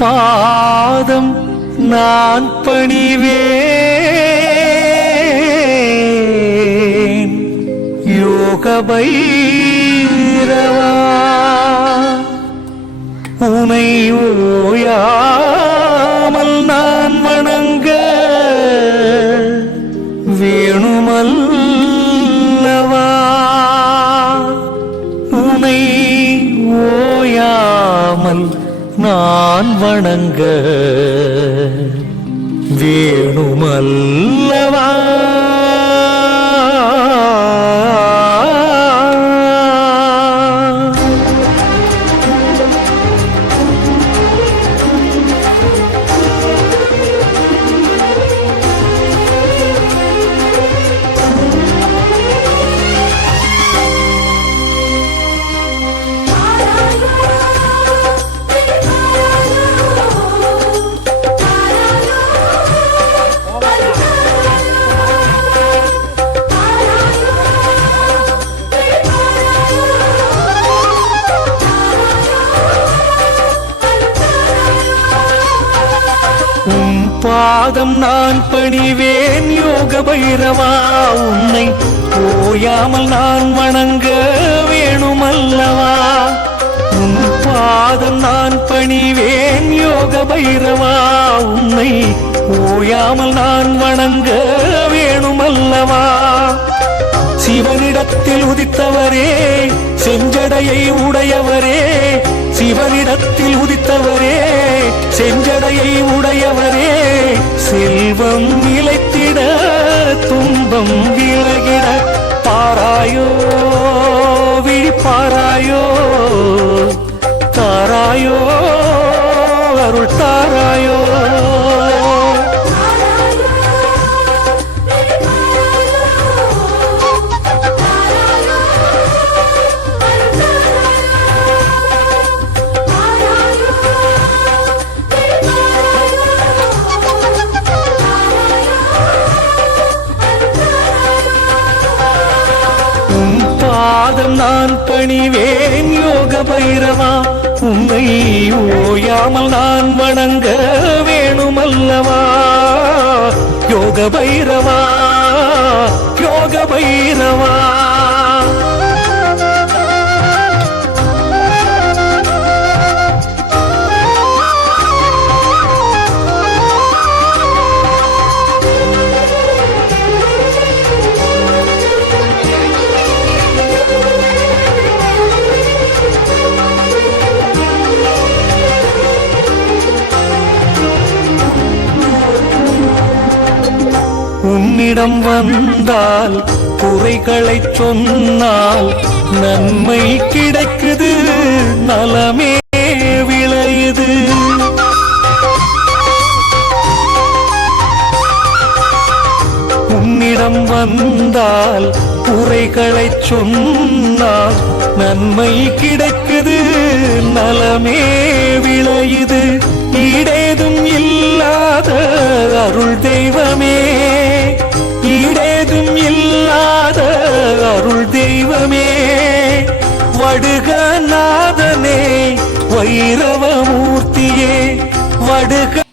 பாதம் நான் பணிவேன். யோக உனை ஓயா நான் வணங்க வேணுமல்லவா? பாதம் நான் பணிவேன் யோக பைரவா உன்னை ஓயாமல் நான் வணங்க வேணுமல்லவா? உன் பாதம் நான் பணிவேன் யோக பைரவா உன்னை ஓயாமல் நான் வணங்க வேணுமல்லவா? சிவனிடத்தில் உதித்தவரே செஞ்சடையை உடையவரே சிவனிடத்தில் உதித்தவரே செஞ்சடையை உடைய துன்பம் நிலைத்திட துன்பம் விலகிட பாராயோ விழிப்பாராயோ தாராயோ அருள் தாராயோ. பாதம் நான் பணிவேன் யோக பைரவா. உன்னை ஓயாமல் நான் வணங்க வேணுமல்லவா. யோக பைரவா யோக பைரவா. உன்னிடம் வந்தால் குறைகளை சொன்னால் நன்மை கிடைக்குது நலமே விளையுது. உன்னிடம் வந்தால் குறைகளை சொன்னால் நன்மை கிடைக்குது நலமே விளையுது. இடேதும் இல்லாத அருள் தெய்வமே வடுக வடுகநாதனே வைரவமூர்த்தியே வடுக